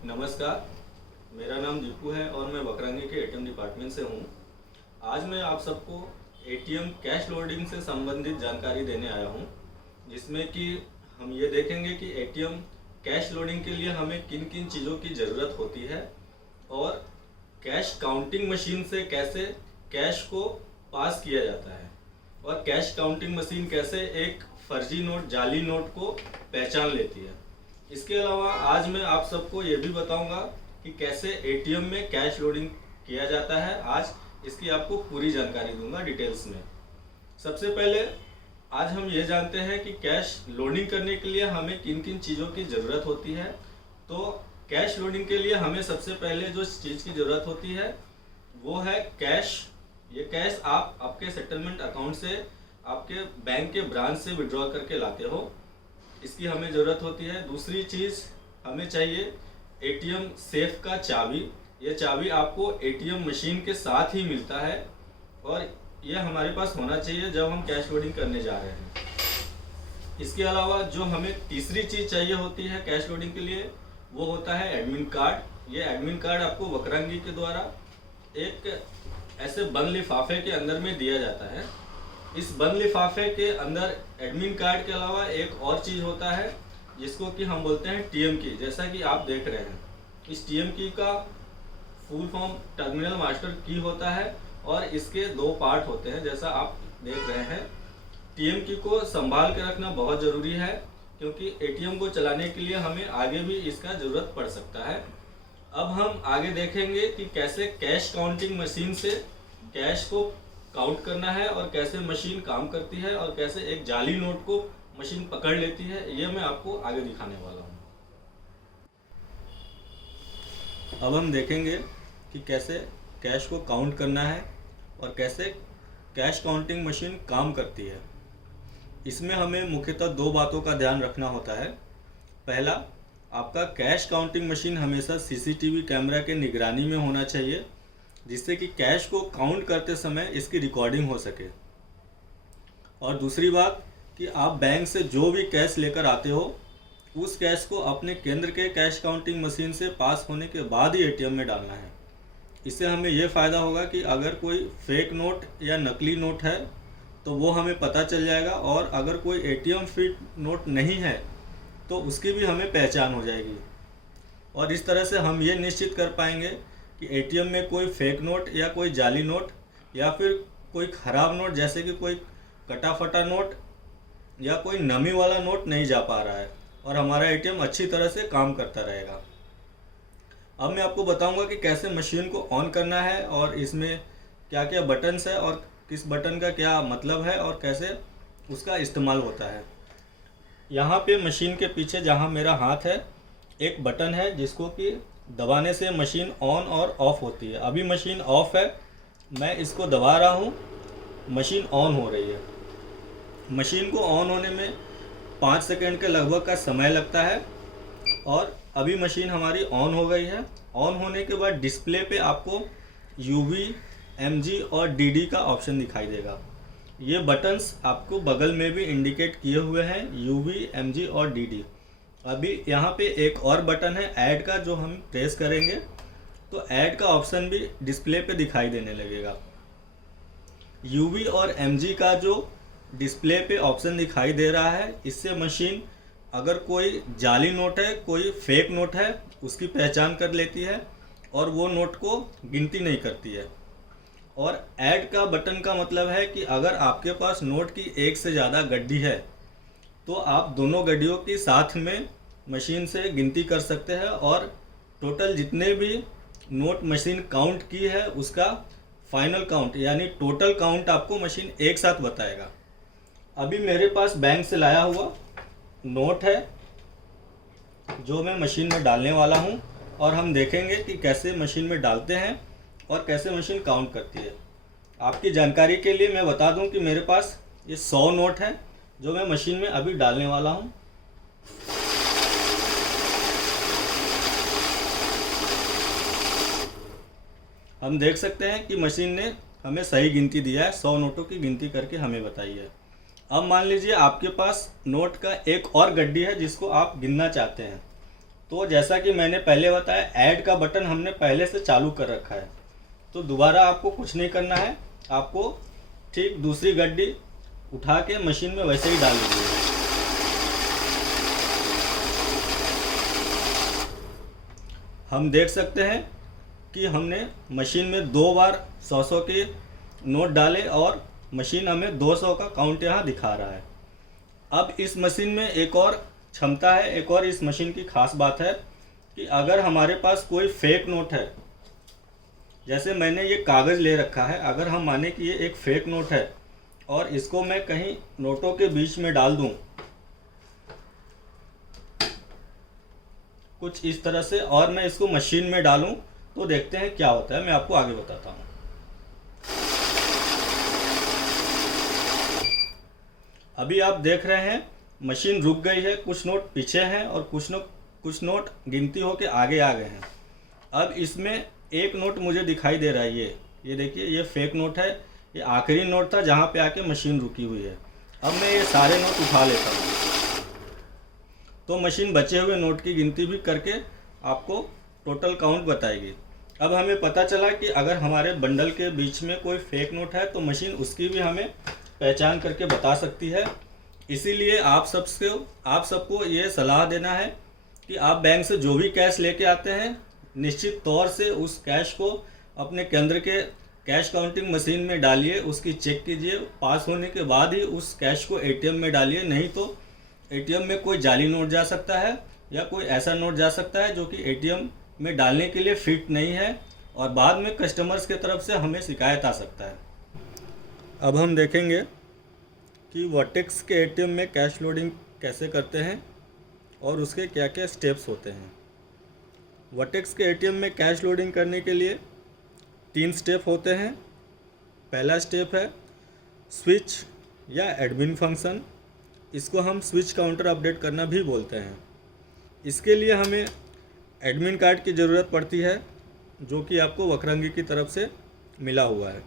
नमस्कार, मेरा नाम दीपू है और मैं बकरंगी के एटीएम डिपार्टमेंट से हूँ। आज मैं आप सबको एटीएम कैश लोडिंग से संबंधित जानकारी देने आया हूँ, जिसमें कि हम ये देखेंगे कि एटीएम कैश लोडिंग के लिए हमें किन किन चीज़ों की ज़रूरत होती है और कैश काउंटिंग मशीन से कैसे कैश को पास किया जाता है और कैश काउंटिंग मशीन कैसे एक फर्जी नोट, जाली नोट को पहचान लेती है। इसके अलावा आज मैं आप सबको ये भी बताऊंगा कि कैसे एटीएम में कैश लोडिंग किया जाता है। आज इसकी आपको पूरी जानकारी दूंगा डिटेल्स में। सबसे पहले आज हम ये जानते हैं कि कैश लोडिंग करने के लिए हमें किन किन चीज़ों की ज़रूरत होती है। तो कैश लोडिंग के लिए हमें सबसे पहले जो चीज़ की ज़रूरत होती है वो है कैश। ये कैश आप आपके सेटलमेंट अकाउंट से आपके बैंक के ब्रांच से विड्रॉ करके लाते हो, इसकी हमें ज़रूरत होती है। दूसरी चीज़ हमें चाहिए एटीएम सेफ का चाबी। ये चाबी आपको एटीएम मशीन के साथ ही मिलता है और ये हमारे पास होना चाहिए जब हम कैश लोडिंग करने जा रहे हैं। इसके अलावा जो हमें तीसरी चीज़ चाहिए होती है कैश लोडिंग के लिए वो होता है एडमिन कार्ड। ये एडमिन कार्ड आपको बकरंगी के द्वारा एक ऐसे बंद लिफाफे के अंदर में दिया जाता है। इस बंद लिफाफे के अंदर एडमिन कार्ड के अलावा एक और चीज़ होता है जिसको कि हम बोलते हैं टीएम की। जैसा कि आप देख रहे हैं, इस टीएम की का फुल फॉर्म टर्मिनल मास्टर की होता है और इसके दो पार्ट होते हैं जैसा आप देख रहे हैं। टीएम की को संभाल के रखना बहुत ज़रूरी है क्योंकि एटीएम को चलाने के लिए हमें आगे भी इसका ज़रूरत पड़ सकता है। अब हम आगे देखेंगे कि कैसे कैश काउंटिंग मशीन से कैश को काउंट करना है और कैसे मशीन काम करती है और कैसे एक जाली नोट को मशीन पकड़ लेती है, ये मैं आपको आगे दिखाने वाला हूँ। अब हम देखेंगे कि कैसे कैश को काउंट करना है और कैसे कैश काउंटिंग मशीन काम करती है। इसमें हमें मुख्यतः दो बातों का ध्यान रखना होता है। पहला, आपका कैश काउंटिंग मशीन हमेशा सीसीटीवी कैमरा के निगरानी में होना चाहिए जिससे कि कैश को काउंट करते समय इसकी रिकॉर्डिंग हो सके। और दूसरी बात कि आप बैंक से जो भी कैश लेकर आते हो उस कैश को अपने केंद्र के कैश काउंटिंग मशीन से पास होने के बाद ही एटीएम में डालना है। इससे हमें यह फ़ायदा होगा कि अगर कोई फेक नोट या नकली नोट है तो वो हमें पता चल जाएगा और अगर कोई एटीएम फिट नोट नहीं है तो उसकी भी हमें पहचान हो जाएगी। और इस तरह से हम ये निश्चित कर पाएंगे कि एटीएम में कोई फेक नोट या कोई जाली नोट या फिर कोई ख़राब नोट जैसे कि कोई कटा फटा नोट या कोई नमी वाला नोट नहीं जा पा रहा है और हमारा एटीएम अच्छी तरह से काम करता रहेगा। अब मैं आपको बताऊंगा कि कैसे मशीन को ऑन करना है और इसमें क्या क्या बटन्स है और किस बटन का क्या मतलब है और कैसे उसका इस्तेमाल होता है। यहाँ पे मशीन के पीछे जहाँ मेरा हाथ है एक बटन है जिसको कि दबाने से मशीन ऑन और ऑफ होती है। अभी मशीन ऑफ है, मैं इसको दबा रहा हूँ, मशीन ऑन हो रही है। मशीन को ऑन होने में 5 सेकंड के लगभग का समय लगता है और अभी मशीन हमारी ऑन हो गई है। ऑन होने के बाद डिस्प्ले पे आपको UV, MG और DD का ऑप्शन दिखाई देगा। ये बटन्स आपको बगल में भी इंडिकेट किए हुए हैं, UV, MG और DD। अभी यहाँ पे एक और बटन है ऐड का, जो हम प्रेस करेंगे तो ऐड का ऑप्शन भी डिस्प्ले पे दिखाई देने लगेगा। UV और MG का जो डिस्प्ले पे ऑप्शन दिखाई दे रहा है, इससे मशीन अगर कोई जाली नोट है, कोई फेक नोट है, उसकी पहचान कर लेती है और वो नोट को गिनती नहीं करती है। और ऐड का बटन का मतलब है कि अगर आपके पास नोट की एक से ज़्यादा गड्डी है तो आप दोनों गड्डियों की साथ में मशीन से गिनती कर सकते हैं और टोटल जितने भी नोट मशीन काउंट की है उसका फाइनल काउंट यानी टोटल काउंट आपको मशीन एक साथ बताएगा। अभी मेरे पास बैंक से लाया हुआ नोट है जो मैं मशीन में डालने वाला हूं और हम देखेंगे कि कैसे मशीन में डालते हैं और कैसे मशीन काउंट करती है। आपकी जानकारी के लिए मैं बता दूं कि मेरे पास ये 100 नोट है जो मैं मशीन में अभी डालने वाला हूं। हम देख सकते हैं कि मशीन ने हमें सही गिनती दिया है, 100 नोटों की गिनती करके हमें बताई है। अब मान लीजिए आपके पास नोट का एक और गड्डी है जिसको आप गिनना चाहते हैं, तो जैसा कि मैंने पहले बताया, ऐड का बटन हमने पहले से चालू कर रखा है, तो दोबारा आपको कुछ नहीं करना है। आपको ठीक दूसरी गड्डी उठा के मशीन में वैसे ही डाल दीजिए। हम देख सकते हैं कि हमने मशीन में 2 बार 100 के नोट डाले और मशीन हमें 200 का काउंट यहाँ दिखा रहा है। अब इस मशीन में एक और क्षमता है, एक और इस मशीन की खास बात है कि अगर हमारे पास कोई फेक नोट है, जैसे मैंने ये कागज़ ले रखा है, अगर हम माने कि ये एक फेक नोट है और इसको मैं कहीं नोटों के बीच में डाल दूं कुछ इस तरह से, और मैं इसको मशीन में डालूं, तो देखते हैं क्या होता है। मैं आपको आगे बताता हूं। अभी आप देख रहे हैं मशीन रुक गई है, कुछ नोट पीछे हैं और कुछ नोट गिनती होके आगे आ गए हैं। अब इसमें एक नोट मुझे दिखाई दे रहा है, ये देखिए, ये फेक नोट है। ये आखिरी नोट था जहाँ पे आके मशीन रुकी हुई है। अब मैं ये सारे नोट उठा लेता हूँ, तो मशीन बचे हुए नोट की गिनती भी करके आपको टोटल काउंट बताएगी। अब हमें पता चला कि अगर हमारे बंडल के बीच में कोई फेक नोट है तो मशीन उसकी भी हमें पहचान करके बता सकती है। इसीलिए आप सबको ये सलाह देना है कि आप बैंक से जो भी कैश लेके आते हैं, निश्चित तौर से उस कैश को अपने केंद्र के कैश काउंटिंग मशीन में डालिए, उसकी चेक कीजिए, पास होने के बाद ही उस कैश को एटीएम में डालिए। नहीं तो एटीएम में कोई जाली नोट जा सकता है या कोई ऐसा नोट जा सकता है जो कि एटीएम में डालने के लिए फिट नहीं है और बाद में कस्टमर्स के तरफ से हमें शिकायत आ सकता है। अब हम देखेंगे कि वर्टेक्स के एटीएम में कैश लोडिंग कैसे करते हैं और उसके क्या क्या स्टेप्स होते हैं। वर्टेक्स के एटीएम में कैश लोडिंग करने के लिए 3 स्टेप होते हैं। पहला स्टेप है स्विच या एडमिन फंक्शन, इसको हम स्विच काउंटर अपडेट करना भी बोलते हैं। इसके लिए हमें एडमिन कार्ड की ज़रूरत पड़ती है, जो कि आपको वक्रंगी की तरफ से मिला हुआ है।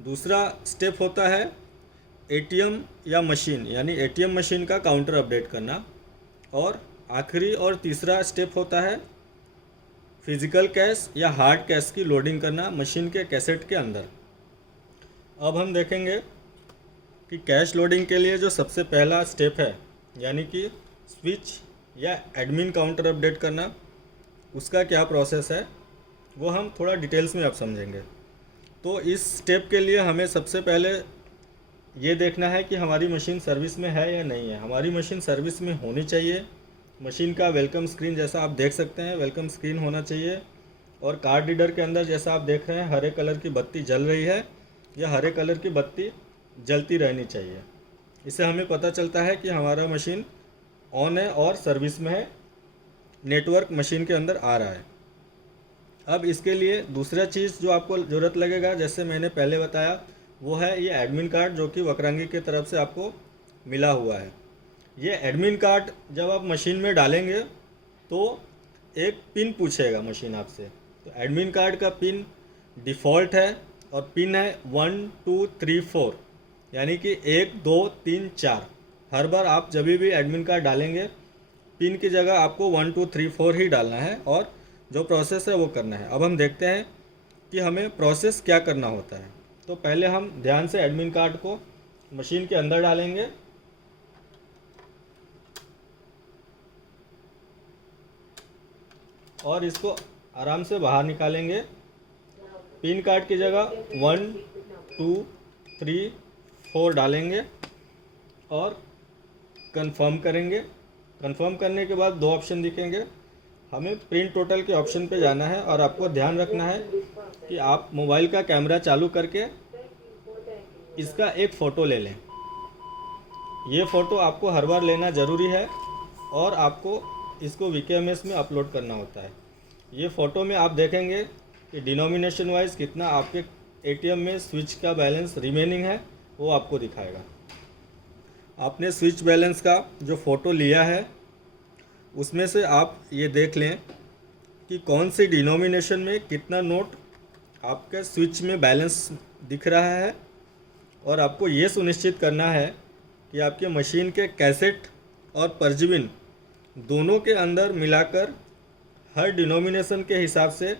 दूसरा स्टेप होता है एटीएम या मशीन, यानी एटीएम मशीन का काउंटर अपडेट करना। और आखिरी और तीसरा स्टेप होता है फिज़िकल कैश या हार्ड कैश की लोडिंग करना मशीन के कैसेट के अंदर। अब हम देखेंगे कि कैश लोडिंग के लिए जो सबसे पहला स्टेप है, यानी कि स्विच या एडमिन काउंटर अपडेट करना, उसका क्या प्रोसेस है वो हम थोड़ा डिटेल्स में अब समझेंगे। तो इस स्टेप के लिए हमें सबसे पहले ये देखना है कि हमारी मशीन सर्विस में है या नहीं है। हमारी मशीन सर्विस में होनी चाहिए। मशीन का वेलकम स्क्रीन जैसा आप देख सकते हैं, वेलकम स्क्रीन होना चाहिए। और कार्ड रीडर के अंदर जैसा आप देख रहे हैं हरे कलर की बत्ती जल रही है, या हरे कलर की बत्ती जलती रहनी चाहिए। इससे हमें पता चलता है कि हमारा मशीन ऑन है और सर्विस में है, नेटवर्क मशीन के अंदर आ रहा है। अब इसके लिए दूसरा चीज़ जो आपको ज़रूरत लगेगा, जैसे मैंने पहले बताया, वो है ये एडमिन कार्ड, जो कि वक्रांगी की तरफ से आपको मिला हुआ है। ये एडमिन कार्ड जब आप मशीन में डालेंगे तो एक पिन पूछेगा मशीन आपसे। तो एडमिन कार्ड का पिन डिफ़ॉल्ट है और पिन है 1 2 3 4, यानी कि 1 2 3 4। हर बार आप जब भी एडमिन कार्ड डालेंगे, पिन की जगह आपको 1 2 3 4 ही डालना है और जो प्रोसेस है वो करना है। अब हम देखते हैं कि हमें प्रोसेस क्या करना होता है। तो पहले हम ध्यान से एडमिन कार्ड को मशीन के अंदर डालेंगे। और इसको आराम से बाहर निकालेंगे। पिन कार्ड की जगह 1 2 3 4 डालेंगे और कंफर्म करेंगे। कंफर्म करने के बाद 2 ऑप्शन दिखेंगे। हमें प्रिंट टोटल के ऑप्शन पे जाना है और आपको ध्यान रखना है कि आप मोबाइल का कैमरा चालू करके इसका एक फ़ोटो ले लें। ये फ़ोटो आपको हर बार लेना ज़रूरी है और आपको इसको VKMS में अपलोड करना होता है। ये फ़ोटो में आप देखेंगे कि डिनोमिनेशन वाइज कितना आपके ATM में स्विच का बैलेंस रिमेनिंग है, वो आपको दिखाएगा। आपने स्विच बैलेंस का जो फ़ोटो लिया है उसमें से आप ये देख लें कि कौन सी डिनोमिनेशन में कितना नोट आपके स्विच में बैलेंस दिख रहा है। और आपको ये सुनिश्चित करना है कि आपके मशीन के कैसेट और परजीविन दोनों के अंदर मिलाकर हर डिनोमिनेशन के हिसाब से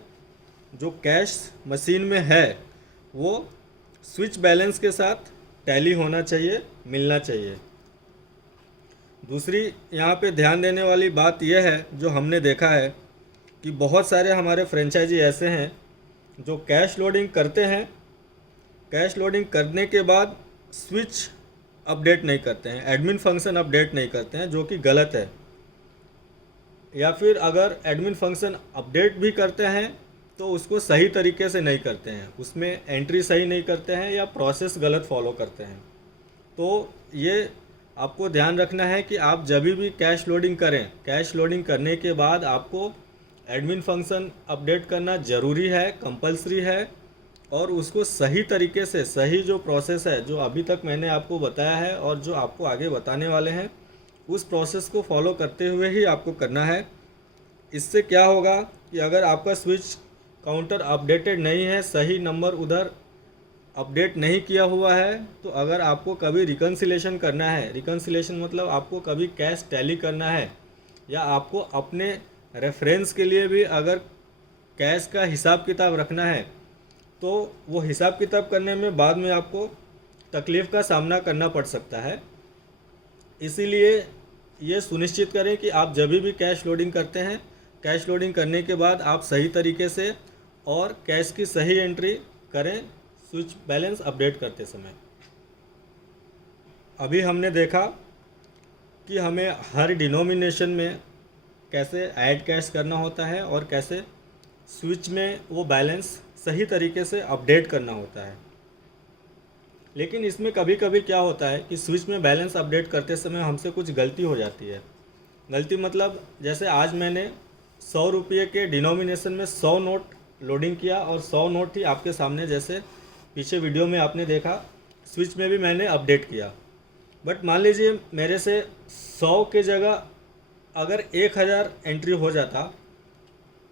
जो कैश मशीन में है वो स्विच बैलेंस के साथ टैली होना चाहिए, मिलना चाहिए। दूसरी यहाँ पे ध्यान देने वाली बात यह है, जो हमने देखा है कि बहुत सारे हमारे फ्रेंचाइजी ऐसे हैं जो कैश लोडिंग करते हैं, कैश लोडिंग करने के बाद स्विच अपडेट नहीं करते हैं, एडमिन फंक्शन अपडेट नहीं करते हैं, जो कि गलत है। या फिर अगर एडमिन फंक्शन अपडेट भी करते हैं तो उसको सही तरीके से नहीं करते हैं, उसमें एंट्री सही नहीं करते हैं या प्रोसेस गलत फॉलो करते हैं। तो ये आपको ध्यान रखना है कि आप जब भी कैश लोडिंग करें, कैश लोडिंग करने के बाद आपको एडमिन फंक्शन अपडेट करना ज़रूरी है, कंपलसरी है, और उसको सही तरीके से, सही जो प्रोसेस है जो अभी तक मैंने आपको बताया है और जो आपको आगे बताने वाले हैं, उस प्रोसेस को फॉलो करते हुए ही आपको करना है। इससे क्या होगा कि अगर आपका स्विच काउंटर अपडेटेड नहीं है, सही नंबर उधर अपडेट नहीं किया हुआ है, तो अगर आपको कभी रिकन्सिलेशन करना है, रिकन्सिलेशन मतलब आपको कभी कैश टैली करना है, या आपको अपने रेफरेंस के लिए भी अगर कैश का हिसाब किताब रखना है, तो वो हिसाब किताब करने में बाद में आपको तकलीफ़ का सामना करना पड़ सकता है। इसीलिए ये सुनिश्चित करें कि आप जब भी कैश लोडिंग करते हैं, कैश लोडिंग करने के बाद आप सही तरीके से और कैश की सही एंट्री करें स्विच बैलेंस अपडेट करते समय। अभी हमने देखा कि हमें हर डिनोमिनेशन में कैसे ऐड कैश करना होता है और कैसे स्विच में वो बैलेंस सही तरीके से अपडेट करना होता है। लेकिन इसमें कभी कभी क्या होता है कि स्विच में बैलेंस अपडेट करते समय हमसे कुछ गलती हो जाती है। गलती मतलब जैसे आज मैंने 100 रुपये के डिनोमिनेशन में 100 नोट लोडिंग किया और 100 नोट ही आपके सामने, जैसे पीछे वीडियो में आपने देखा, स्विच में भी मैंने अपडेट किया। बट मान लीजिए मेरे से 100 के जगह अगर 1000 एंट्री हो जाता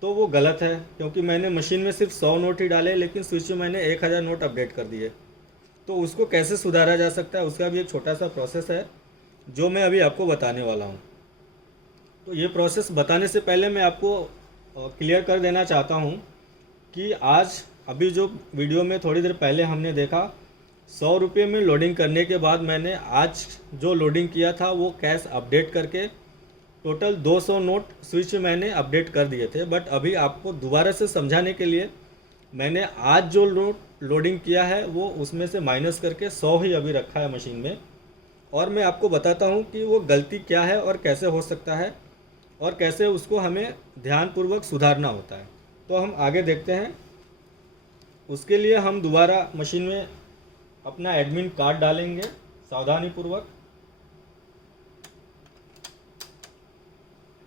तो वो गलत है, क्योंकि मैंने मशीन में सिर्फ 100 नोट ही डाले, लेकिन स्विच में मैंने 1000 नोट अपडेट कर दिए। तो उसको कैसे सुधारा जा सकता है, उसका भी एक छोटा सा प्रोसेस है जो मैं अभी आपको बताने वाला हूँ। तो ये प्रोसेस बताने से पहले मैं आपको क्लियर कर देना चाहता हूँ कि आज अभी जो वीडियो में थोड़ी देर पहले हमने देखा, 100 रुपये में लोडिंग करने के बाद मैंने आज जो लोडिंग किया था वो कैश अपडेट करके टोटल 200 नोट स्विच में मैंने अपडेट कर दिए थे। बट अभी आपको दोबारा से समझाने के लिए मैंने आज जो नोट लोडिंग किया है वो उसमें से माइनस करके 100 ही अभी रखा है मशीन में, और मैं आपको बताता हूँ कि वो गलती क्या है और कैसे हो सकता है और कैसे उसको हमें ध्यानपूर्वक सुधारना होता है। तो हम आगे देखते हैं। उसके लिए हम दोबारा मशीन में अपना एडमिन कार्ड डालेंगे सावधानीपूर्वक,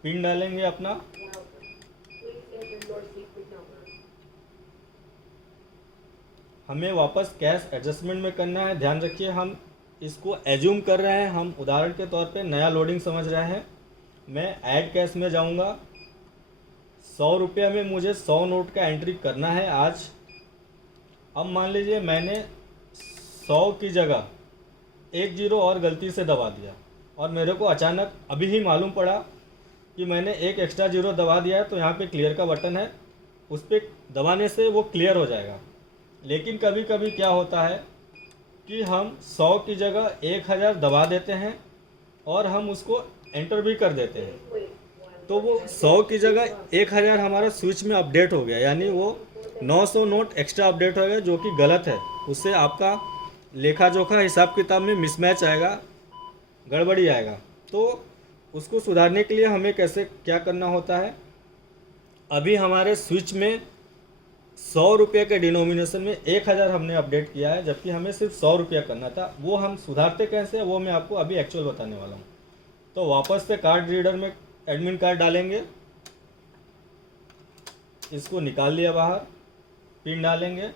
पिन डालेंगे अपना, हमें वापस कैश एडजस्टमेंट में करना है। ध्यान रखिए हम इसको एज्यूम कर रहे हैं, हम उदाहरण के तौर पे नया लोडिंग समझ रहे हैं। मैं ऐड कैश में जाऊंगा, 100 रुपये में मुझे 100 नोट का एंट्री करना है आज। अब मान लीजिए मैंने 100 की जगह 1 जीरो और गलती से दबा दिया, और मेरे को अचानक अभी ही मालूम पड़ा कि मैंने एक एक्स्ट्रा जीरो दबा दिया है। तो यहाँ पे क्लियर का बटन है, उस पर दबाने से वो क्लियर हो जाएगा। लेकिन कभी कभी क्या होता है कि हम 100 की जगह 1000 दबा देते हैं और हम उसको एंटर भी कर देते हैं, तो वो 100 की जगह 1000 हमारा स्विच में अपडेट हो गया, यानी वो 900 नोट एक्स्ट्रा अपडेट हो गया, जो कि गलत है। उससे आपका लेखा जोखा हिसाब किताब में मिसमैच आएगा, गड़बड़ी आएगा। तो उसको सुधारने के लिए हमें कैसे क्या करना होता है, अभी हमारे स्विच में 100 रुपये के डिनोमिनेशन में 1000 हमने अपडेट किया है, जबकि हमें सिर्फ 100 रुपया करना था। वो हम सुधारते कैसे, वो मैं आपको अभी एक्चुअल बताने वाला हूँ। तो वापस से कार्ड रीडर में एडमिन कार्ड डालेंगे, इसको निकाल लिया बाहर, पिन डालेंगे,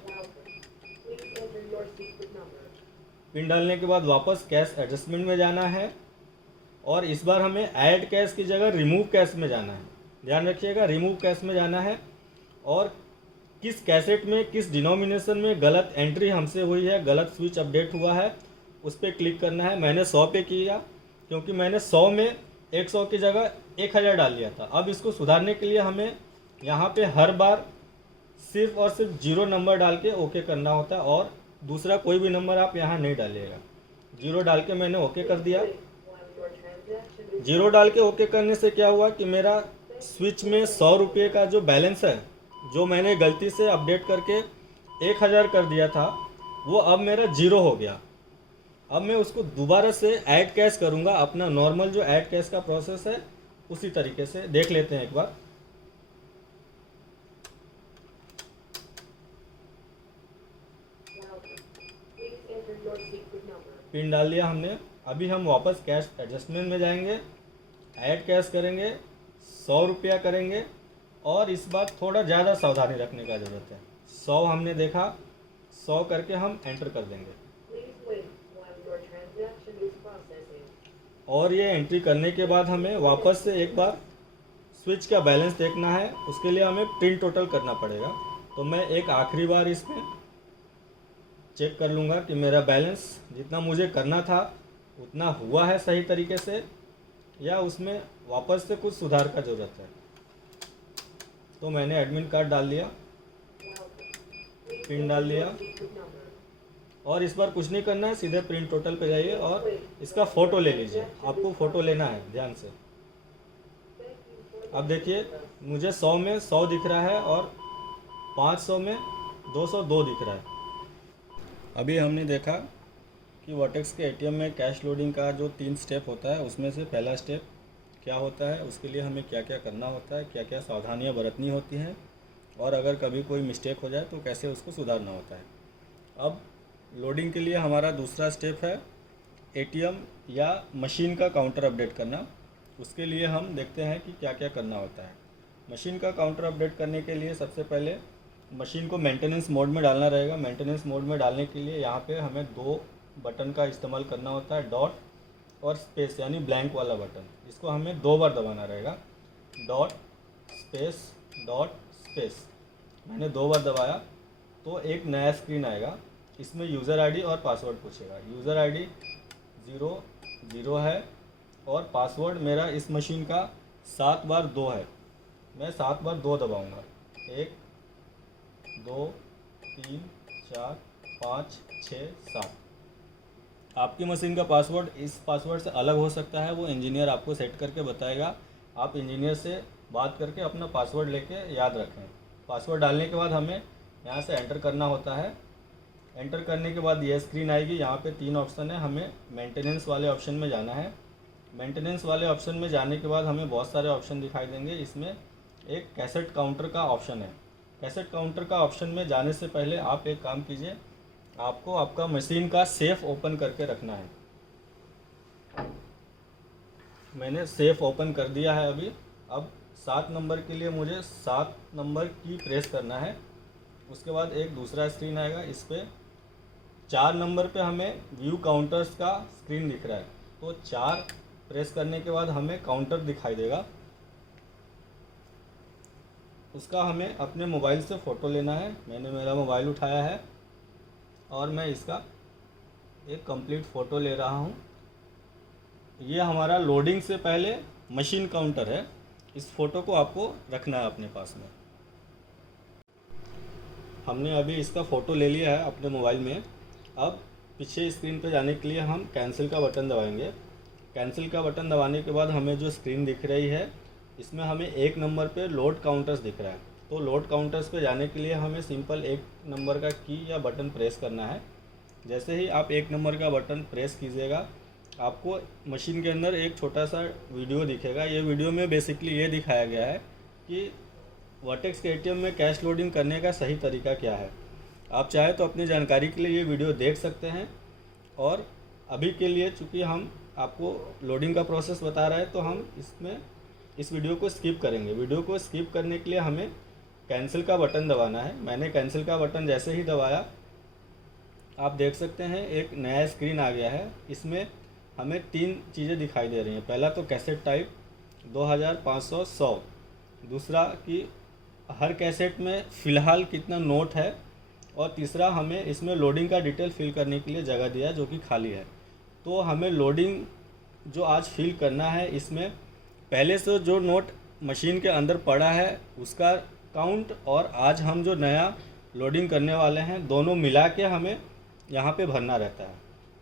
पिन डालने के बाद वापस कैश एडजस्टमेंट में जाना है, और इस बार हमें ऐड कैश की जगह रिमूव कैश में जाना है। ध्यान रखिएगा, रिमूव कैश में जाना है, और किस कैसेट में किस डिनोमिनेशन में गलत एंट्री हमसे हुई है, गलत स्विच अपडेट हुआ है, उस पर क्लिक करना है। मैंने 100 पे किया, क्योंकि मैंने 100 में 100 की जगह 1000 डाल दिया था। अब इसको सुधारने के लिए हमें यहाँ पे हर बार सिर्फ और सिर्फ 0 नंबर डाल के ओके करना होता है, और दूसरा कोई भी नंबर आप यहाँ नहीं डालिएगा। 0 डाल के मैंने ओके कर दिया। 0 डाल के ओके करने से क्या हुआ कि मेरा स्विच में 100 रुपये का जो बैलेंस है, जो मैंने गलती से अपडेट करके 1000 कर दिया था, वो अब मेरा 0 हो गया। अब मैं उसको दोबारा से ऐड कैश करूँगा। अपना नॉर्मल जो ऐड कैश का प्रोसेस है उसी तरीके से देख लेते हैं एक बार। पिन डाल दिया हमने। अभी हम वापस कैश एडजस्टमेंट में जाएंगे, ऐड कैश करेंगे, 100 रुपया करेंगे, और इस बार थोड़ा ज़्यादा सावधानी रखने का ज़रूरत है। 100 हमने देखा, 100 करके हम एंटर कर देंगे। और ये एंट्री करने के बाद हमें वापस से एक बार स्विच का बैलेंस देखना है। उसके लिए हमें प्रिंट टोटल करना पड़ेगा। तो मैं एक आखिरी बार इसमें चेक कर लूँगा कि मेरा बैलेंस जितना मुझे करना था उतना हुआ है सही तरीके से, या उसमें वापस से कुछ सुधार का ज़रूरत है। तो मैंने एडमिन कार्ड डाल दिया, पिन डाल दिया, और इस बार कुछ नहीं करना है, सीधे प्रिंट टोटल पे जाइए और इसका फ़ोटो ले लीजिए। आपको फ़ोटो लेना है ध्यान से। अब देखिए मुझे 100 में 100 दिख रहा है और 500 में 202 दिख रहा है। अभी हमने देखा कि वर्टेक्स के एटीएम में कैश लोडिंग का जो 3 स्टेप होता है, उसमें से पहला स्टेप क्या होता है, उसके लिए हमें क्या क्या करना होता है, क्या क्या सावधानियां बरतनी होती हैं, और अगर कभी कोई मिस्टेक हो जाए तो कैसे उसको सुधारना होता है। अब लोडिंग के लिए हमारा दूसरा स्टेप है एटीएम या मशीन का काउंटर अपडेट करना। उसके लिए हम देखते हैं कि क्या क्या करना होता है। मशीन का काउंटर अपडेट करने के लिए सबसे पहले मशीन को मेंटेनेंस मोड में डालना रहेगा। मेंटेनेंस मोड में डालने के लिए यहाँ पे हमें 2 बटन का इस्तेमाल करना होता है, डॉट और स्पेस, यानी ब्लैंक वाला बटन। इसको हमें 2 बार दबाना रहेगा, डॉट स्पेस। मैंने 2 बार दबाया तो एक नया स्क्रीन आएगा। इसमें यूज़र आईडी और पासवर्ड पूछेगा। यूज़र आईडी 00 है और पासवर्ड मेरा इस मशीन का 7 बार 2 है। मैं 7 बार 2 दबाऊँगा, 1 2 3 4 5 6 7। आपकी मशीन का पासवर्ड इस पासवर्ड से अलग हो सकता है, वो इंजीनियर आपको सेट करके बताएगा। आप इंजीनियर से बात करके अपना पासवर्ड लेके याद रखें। पासवर्ड डालने के बाद हमें यहाँ से एंटर करना होता है। एंटर करने के बाद ये स्क्रीन आएगी। यहाँ पे 3 ऑप्शन है, हमें मेंटेनेंस वाले ऑप्शन में जाना है। मेंटेनेंस वाले ऑप्शन में जाने के बाद हमें बहुत सारे ऑप्शन दिखाई देंगे। इसमें एक कैसेट काउंटर का ऑप्शन है। कैसेट काउंटर का ऑप्शन में जाने से पहले आप एक काम कीजिए, आपको आपका मशीन का सेफ ओपन करके रखना है। मैंने सेफ ओपन कर दिया है अभी। अब 7 नंबर के लिए मुझे 7 नंबर की प्रेस करना है। उसके बाद एक दूसरा स्क्रीन आएगा। इस पर 4 नंबर पे हमें व्यू काउंटर्स का स्क्रीन दिख रहा है, तो 4 प्रेस करने के बाद हमें काउंटर दिखाई देगा। उसका हमें अपने मोबाइल से फ़ोटो लेना है। मैंने मेरा मोबाइल उठाया है और मैं इसका एक कंप्लीट फ़ोटो ले रहा हूँ। ये हमारा लोडिंग से पहले मशीन काउंटर है। इस फ़ोटो को आपको रखना है अपने पास में। हमने अभी इसका फ़ोटो ले लिया है अपने मोबाइल में। अब पीछे स्क्रीन पे जाने के लिए हम कैंसिल का बटन दबाएंगे। कैंसिल का बटन दबाने के बाद हमें जो स्क्रीन दिख रही है, इसमें हमें 1 नंबर पे लोड काउंटर्स दिख रहा है। तो लोड काउंटर्स पे जाने के लिए हमें सिंपल 1 नंबर का की या बटन प्रेस करना है। जैसे ही आप 1 नंबर का बटन प्रेस कीजिएगा, आपको मशीन के अंदर एक छोटा सा वीडियो दिखेगा। ये वीडियो में बेसिकली ये दिखाया गया है कि वर्टेक्स के एटीएम में कैश लोडिंग करने का सही तरीका क्या है। आप चाहे तो अपनी जानकारी के लिए ये वीडियो देख सकते हैं। और अभी के लिए चूँकि हम आपको लोडिंग का प्रोसेस बता रहे हैं, तो हम इस वीडियो को स्किप करेंगे। वीडियो को स्किप करने के लिए हमें कैंसिल का बटन दबाना है। मैंने कैंसिल का बटन जैसे ही दबाया, आप देख सकते हैं एक नया स्क्रीन आ गया है। इसमें हमें 3 चीज़ें दिखाई दे रही हैं। पहला तो कैसेट टाइप 2500 दूसरा कि हर कैसेट में फ़िलहाल कितना नोट है, और तीसरा हमें इसमें लोडिंग का डिटेल फिल करने के लिए जगह दिया है जो कि खाली है। तो हमें लोडिंग जो आज फिल करना है, इसमें पहले से जो नोट मशीन के अंदर पड़ा है उसका काउंट और आज हम जो नया लोडिंग करने वाले हैं दोनों मिला के हमें यहाँ पे भरना रहता है।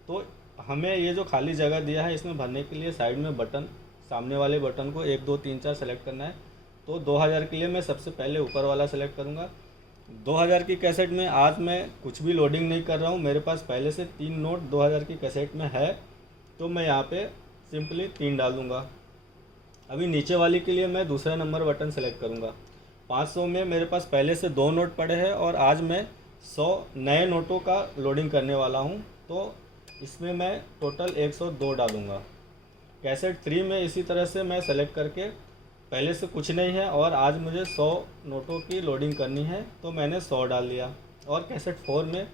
तो हमें ये जो खाली जगह दिया है इसमें भरने के लिए साइड में बटन, सामने वाले बटन को 1 2 3 4 सेलेक्ट करना है। तो 2000 के लिए मैं सबसे पहले ऊपर वाला सेलेक्ट करूँगा। 2000 की कैसेट में आज मैं कुछ भी लोडिंग नहीं कर रहा हूँ, मेरे पास पहले से 3 नोट 2000 की कैसेट में है, तो मैं यहाँ पे सिंपली 3 डाल दूँगा। अभी नीचे वाली के लिए मैं दूसरा नंबर बटन सेलेक्ट करूँगा। 500 में मेरे पास पहले से 2 नोट पड़े हैं और आज मैं 100 नए नोटों का लोडिंग करने वाला हूँ, तो इसमें मैं टोटल 102 डालूँगा। कैसेट 3 में इसी तरह से मैं सेलेक्ट करके पहले से कुछ नहीं है और आज मुझे 100 नोटों की लोडिंग करनी है, तो मैंने 100 डाल लिया। और कैसेट 4 में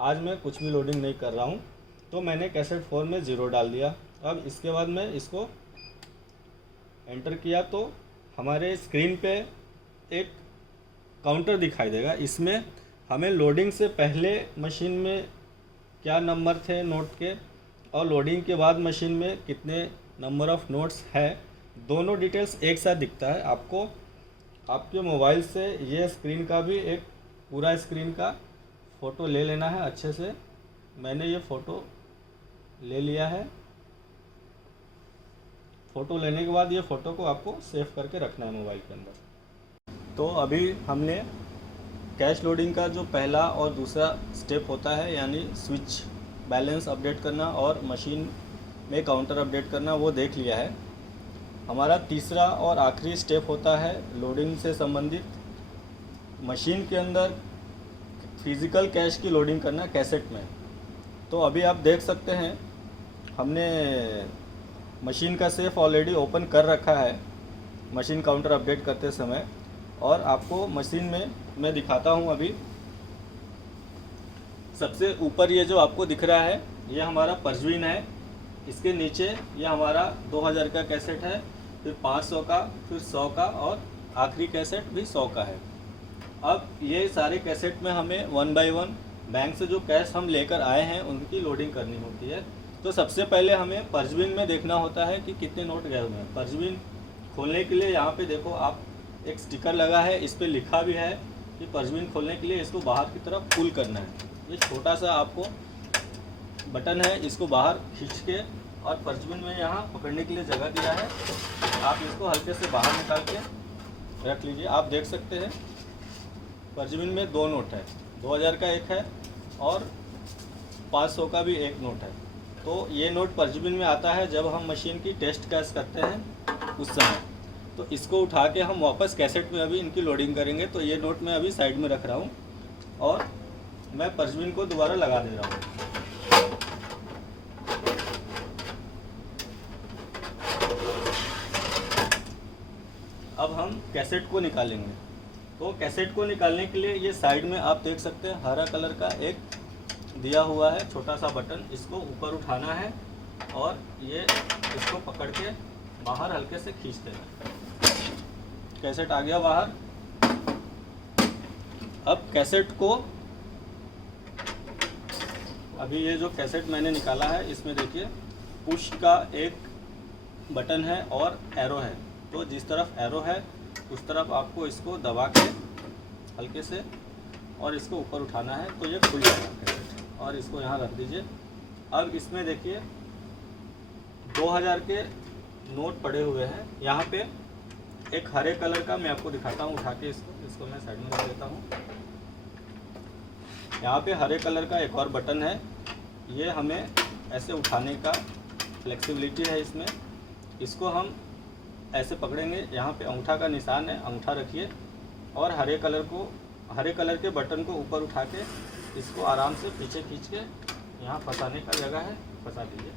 आज मैं कुछ भी लोडिंग नहीं कर रहा हूँ, तो मैंने कैसेट 4 में 0 डाल दिया। अब इसके बाद मैं इसको एंटर किया तो हमारे स्क्रीन पे एक काउंटर दिखाई देगा। इसमें हमें लोडिंग से पहले मशीन में क्या नंबर थे नोट के और लोडिंग के बाद मशीन में कितने नंबर ऑफ़ नोट्स है, दोनों डिटेल्स एक साथ दिखता है। आपको आपके मोबाइल से ये स्क्रीन का भी एक पूरा स्क्रीन का फ़ोटो ले लेना है अच्छे से। मैंने ये फ़ोटो ले लिया है। फ़ोटो लेने के बाद ये फ़ोटो को आपको सेव करके रखना है मोबाइल के अंदर। तो अभी हमने कैश लोडिंग का जो पहला और दूसरा स्टेप होता है, यानी स्विच बैलेंस अपडेट करना और मशीन में काउंटर अपडेट करना, वो देख लिया है। हमारा तीसरा और आखिरी स्टेप होता है लोडिंग से संबंधित मशीन के अंदर फिज़िकल कैश की लोडिंग करना कैसेट में। तो अभी आप देख सकते हैं हमने मशीन का सेफ ऑलरेडी ओपन कर रखा है मशीन काउंटर अपडेट करते समय, और आपको मशीन में मैं दिखाता हूं। अभी सबसे ऊपर ये जो आपको दिख रहा है ये हमारा परजवीन है, इसके नीचे ये हमारा 2000 का कैसेट है, फिर 500 का, फिर 100 का और आखिरी कैसेट भी 100 का है। अब ये सारे कैसेट में हमें 1 बाय 1 बैंक से जो कैश हम लेकर आए हैं उनकी लोडिंग करनी होती है। तो सबसे पहले हमें परजवीन में देखना होता है कि कितने नोट गए हुए हैं। परजवीन खोलने के लिए यहाँ पे देखो आप एक स्टिकर लगा है, इस पर लिखा भी है कि परजवीन खोलने के लिए इसको बाहर की तरफ पुल करना है। ये छोटा सा आपको बटन है, इसको बाहर खींच के और परजवीन में यहाँ पकड़ने के लिए जगह दिया है, आप इसको हल्के से बाहर निकाल के रख लीजिए। आप देख सकते हैं परजवीन में 2 नोट है, 2000 का एक है और 500 का भी एक नोट है। तो ये नोट परजवीन में आता है जब हम मशीन की टेस्ट कैश करते हैं उस समय। तो इसको उठा के हम वापस कैसेट में अभी इनकी लोडिंग करेंगे। तो ये नोट मैं अभी साइड में रख रहा हूँ और मैं परजवीन को दोबारा लगा दे रहा हूँ। अब हम कैसेट को निकालेंगे। तो कैसेट को निकालने के लिए ये साइड में आप देख सकते हैं हरा कलर का एक दिया हुआ है छोटा सा बटन, इसको ऊपर उठाना है और ये इसको पकड़ के बाहर हल्के से खींच देना। कैसेट आ गया बाहर। अब कैसेट को, अभी ये जो कैसेट मैंने निकाला है इसमें देखिए पुश का एक बटन है और एरो है। तो जिस तरफ एरो है उस तरफ आपको इसको दबा के हल्के से और इसको ऊपर उठाना है, तो ये खुल जाएगा कैसेट। और इसको यहाँ रख दीजिए। अब इसमें देखिए 2000 के नोट पड़े हुए हैं। यहाँ पे एक हरे कलर का मैं आपको दिखाता हूँ, उठा के इसको मैं साइड में रख देता हूँ। यहाँ पे हरे कलर का एक और बटन है, ये हमें ऐसे उठाने का फ्लेक्सिबिलिटी है इसमें। इसको हम ऐसे पकड़ेंगे, यहाँ पे अंगूठा का निशान है, अंगूठा रखिए और हरे कलर के बटन को ऊपर उठा के इसको आराम से पीछे खींच के यहाँ फंसाने का जगह है, फंसा दीजिए।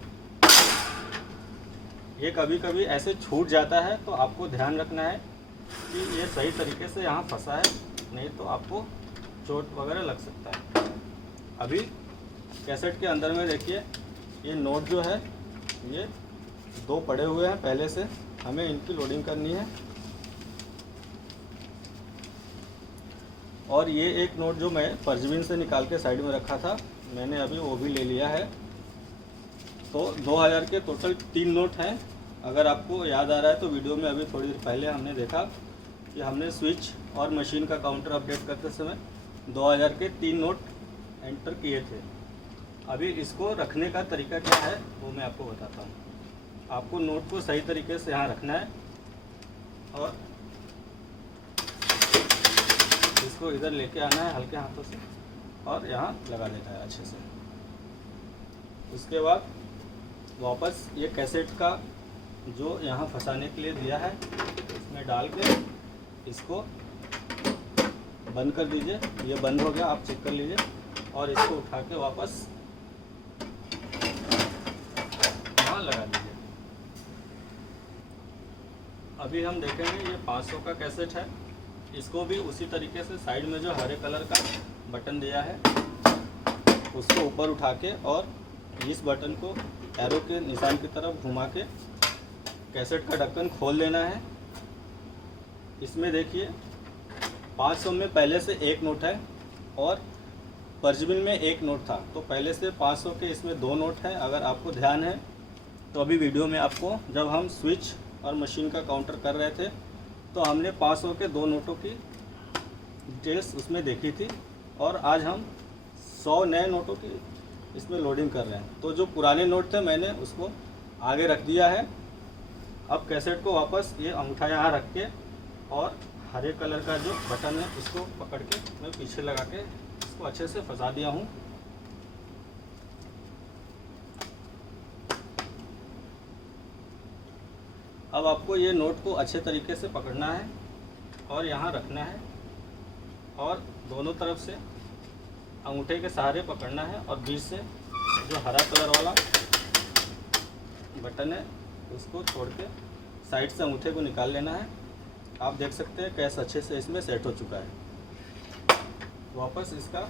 ये कभी कभी ऐसे छूट जाता है, तो आपको ध्यान रखना है कि ये सही तरीके से यहाँ फंसा है, नहीं तो आपको चोट वगैरह लग सकता है। अभी कैसेट के अंदर में देखिए ये नोट जो है ये 2 पड़े हुए हैं पहले से, हमें इनकी लोडिंग करनी है। और ये एक नोट जो मैं परजवीन से निकाल के साइड में रखा था, मैंने अभी वो भी ले लिया है। तो 2000 के टोटल 3 नोट हैं। अगर आपको याद आ रहा है तो वीडियो में अभी थोड़ी देर पहले हमने देखा कि हमने स्विच और मशीन का काउंटर अपडेट करते समय 2000 के 3 नोट एंटर किए थे। अभी इसको रखने का तरीका क्या है वो मैं आपको बताता हूँ। आपको नोट को सही तरीके से यहाँ रखना है और इसको इधर लेके आना है हल्के हाथों से और यहाँ लगा देना है अच्छे से। उसके बाद वापस ये कैसेट का जो यहाँ फंसाने के लिए दिया है इसमें डाल के इसको बंद कर दीजिए। ये बंद हो गया, आप चेक कर लीजिए। और इसको उठा के वापस यहाँ लगा दीजिए। अभी हम देखेंगे ये 500 का कैसेट है। इसको भी उसी तरीके से साइड में जो हरे कलर का बटन दिया है उसको ऊपर उठा के और इस बटन को एरो के निशान की तरफ घुमा के कैसेट का ढक्कन खोल देना है। इसमें देखिए 500 में पहले से एक नोट है और परजबिन में एक नोट था, तो पहले से 500 के इसमें 2 नोट हैं। अगर आपको ध्यान है तो अभी वीडियो में आपको जब हम स्विच और मशीन का काउंटर कर रहे थे तो हमने 500 के 2 नोटों की डिटेल्स उसमें देखी थी और आज हम 100 नए नोटों की इसमें लोडिंग कर रहे हैं। तो जो पुराने नोट थे मैंने उसको आगे रख दिया है। अब कैसेट को वापस ये अंगूठा यहाँ रख के और हरे कलर का जो बटन है उसको पकड़ के मैं पीछे लगा के इसको अच्छे से फंसा दिया हूँ। अब आपको ये नोट को अच्छे तरीके से पकड़ना है और यहाँ रखना है और दोनों तरफ से अंगूठे के सहारे पकड़ना है और बीच से जो हरा कलर वाला बटन है उसको छोड़ के साइड से अंगूठे को निकाल लेना है। आप देख सकते हैं कैसे अच्छे से इसमें सेट हो चुका है। वापस इसका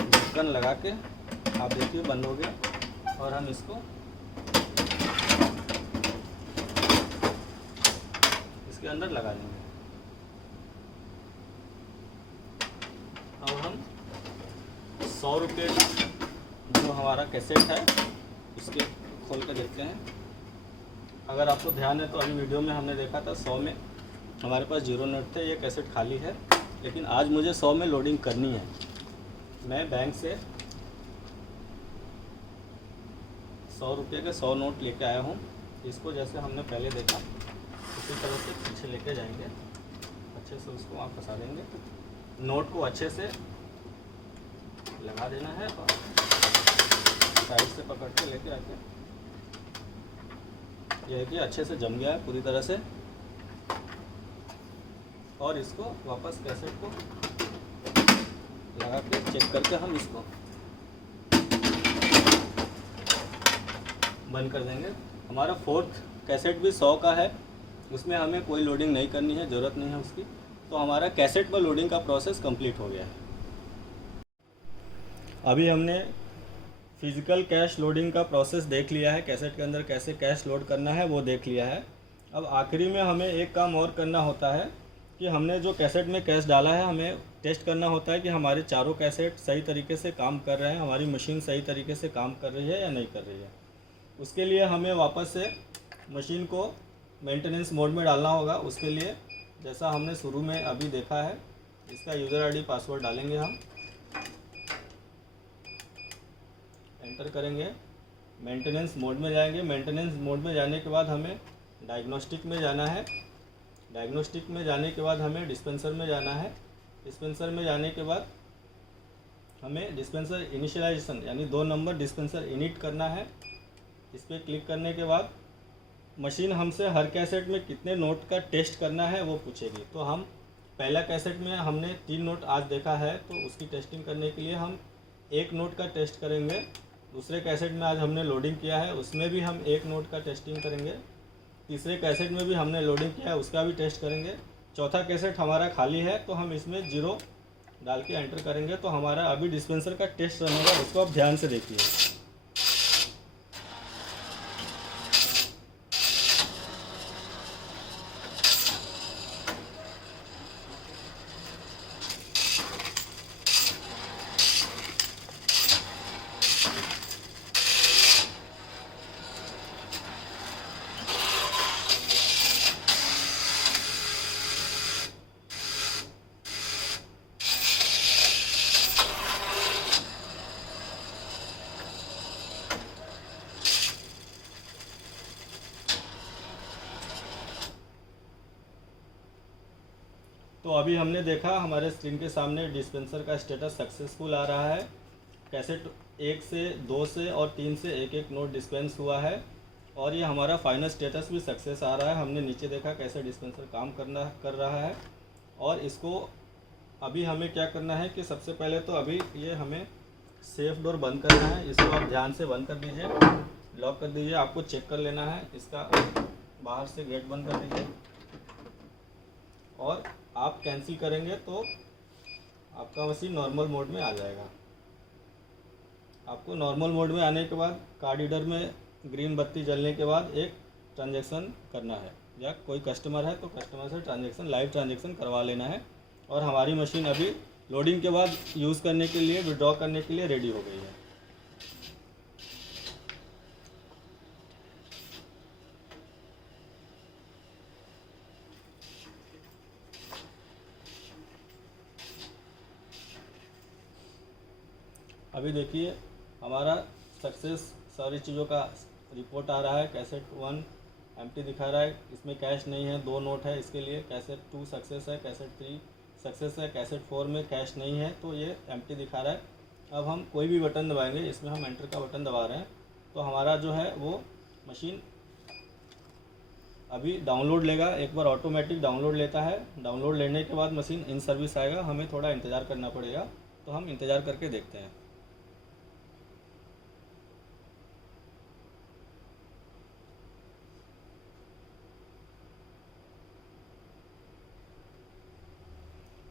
ढक्कन लगा के आप देखिए बंद हो गया और हम इसको इसके अंदर लगा देंगे। अब हम 100 रुपये का जो हमारा कैसेट है उसके खोल कर देखते हैं। अगर आपको ध्यान है तो अभी वीडियो में हमने देखा था 100 में हमारे पास 0 नोट थे, ये कैसेट खाली है। लेकिन आज मुझे 100 में लोडिंग करनी है। मैं बैंक से 100 रुपये के 100 नोट लेके आया हूँ। इसको जैसे हमने पहले देखा उसी तरह से पीछे लेके जाएंगे, अच्छे से उसको वहाँ फंसा देंगे। नोट को अच्छे से लगा देना है और साइड से पकड़ के लेके आके यह है कि अच्छे से जम गया है पूरी तरह से। और इसको वापस कैसेट को लगा के चेक करके हम इसको बंद कर देंगे। हमारा 4th कैसेट भी 100 का है, उसमें हमें कोई लोडिंग नहीं करनी है, ज़रूरत नहीं है उसकी। तो हमारा कैसेट पर लोडिंग का प्रोसेस कंप्लीट हो गया है। अभी हमने फिज़िकल कैश लोडिंग का प्रोसेस देख लिया है, कैसेट के अंदर कैसे कैश लोड करना है वो देख लिया है। अब आखिरी में हमें एक काम और करना होता है कि हमने जो कैसेट में कैश डाला है हमें टेस्ट करना होता है कि हमारे चारों कैसेट सही तरीके से काम कर रहे हैं, हमारी मशीन सही तरीके से काम कर रही है या नहीं कर रही है। उसके लिए हमें वापस से मशीन को मेंटेनेंस मोड में डालना होगा। उसके लिए जैसा हमने शुरू में अभी देखा है, इसका यूज़र आईडी पासवर्ड डालेंगे, हम एंटर करेंगे, मेंटेनेंस मोड में जाएंगे। मेंटेनेंस मोड में जाने के बाद हमें डायग्नोस्टिक में जाना है। डायग्नोस्टिक में जाने के बाद हमें डिस्पेंसर में जाना है। डिस्पेंसर में जाने के बाद हमें डिस्पेंसर इनिशियलाइजेशन यानी 2 नंबर डिस्पेंसर इनिट करना है। इस पर क्लिक करने के बाद मशीन हमसे हर कैसेट में कितने नोट का टेस्ट करना है वो पूछेगी। तो हम पहला कैसेट में हमने 3 नोट आज देखा है, तो उसकी टेस्टिंग करने के लिए हम 1 नोट का टेस्ट करेंगे। दूसरे कैसेट में आज हमने लोडिंग किया है, उसमें भी हम 1 नोट का टेस्टिंग करेंगे। तीसरे कैसेट में भी हमने लोडिंग किया है, उसका भी टेस्ट करेंगे। चौथा कैसेट हमारा खाली है तो हम इसमें 0 डाल के एंटर करेंगे। तो हमारा अभी डिस्पेंसर का टेस्ट रहेगा, उसको आप ध्यान से देखिए। तो अभी हमने देखा हमारे स्क्रीन के सामने डिस्पेंसर का स्टेटस सक्सेसफुल आ रहा है। कैसेट 1 से 2 से और 3 से एक एक नोट डिस्पेंस हुआ है और ये हमारा फाइनल स्टेटस भी सक्सेस आ रहा है। हमने नीचे देखा कैसे डिस्पेंसर काम कर रहा है। और इसको अभी हमें क्या करना है कि सबसे पहले तो अभी ये हमें सेफ डोर बंद करना है। इसको आप ध्यान से बंद कर दीजिए, लॉक कर दीजिए। आपको चेक कर लेना है इसका, बाहर से गेट बंद कर दीजिए और आप कैंसिल करेंगे तो आपका मशीन नॉर्मल मोड में आ जाएगा। आपको नॉर्मल मोड में आने के बाद कार्ड रीडर में ग्रीन बत्ती जलने के बाद एक ट्रांजैक्शन करना है, या कोई कस्टमर है तो कस्टमर से ट्रांजैक्शन, लाइव ट्रांजैक्शन करवा लेना है। और हमारी मशीन अभी लोडिंग के बाद यूज़ करने के लिए, विड्रॉ करने के लिए रेडी हो गई है। अभी देखिए हमारा सक्सेस सारी चीज़ों का रिपोर्ट आ रहा है। कैसेट 1 एम्प्टी दिखा रहा है, इसमें कैश नहीं है, 2 नोट है इसके लिए। कैसेट 2 सक्सेस है, कैसेट 3 सक्सेस है, कैसेट 4 में कैश नहीं है तो ये एम्प्टी दिखा रहा है। अब हम कोई भी बटन दबाएंगे, इसमें हम एंटर का बटन दबा रहे हैं तो हमारा जो है वो मशीन अभी डाउनलोड लेगा। एक बार ऑटोमेटिक डाउनलोड लेता है, डाउनलोड लेने के बाद मशीन इन सर्विस आएगा। हमें थोड़ा इंतज़ार करना पड़ेगा, तो हम इंतज़ार करके देखते हैं।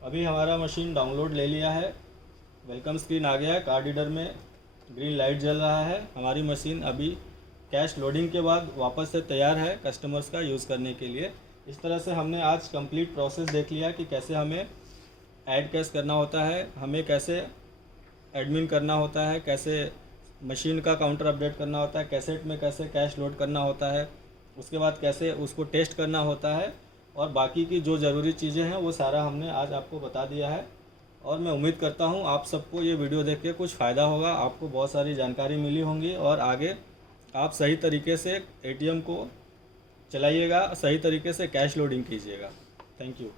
अभी हमारा मशीन डाउनलोड ले लिया है, वेलकम स्क्रीन आ गया है, कार्ड रीडर में ग्रीन लाइट जल रहा है। हमारी मशीन अभी कैश लोडिंग के बाद वापस से तैयार है कस्टमर्स का यूज़ करने के लिए। इस तरह से हमने आज कंप्लीट प्रोसेस देख लिया कि कैसे हमें ऐड कैश करना होता है, हमें कैसे एडमिन करना होता है, कैसे मशीन का काउंटर अपडेट करना होता है, कैसेट में कैसे कैश लोड करना होता है, उसके बाद कैसे उसको टेस्ट करना होता है, और बाकी की जो ज़रूरी चीज़ें हैं वो सारा हमने आज आपको बता दिया है। और मैं उम्मीद करता हूँ आप सबको ये वीडियो देख के कुछ फ़ायदा होगा, आपको बहुत सारी जानकारी मिली होंगी और आगे आप सही तरीके से एटीएम को चलाइएगा, सही तरीके से कैश लोडिंग कीजिएगा। Thank you.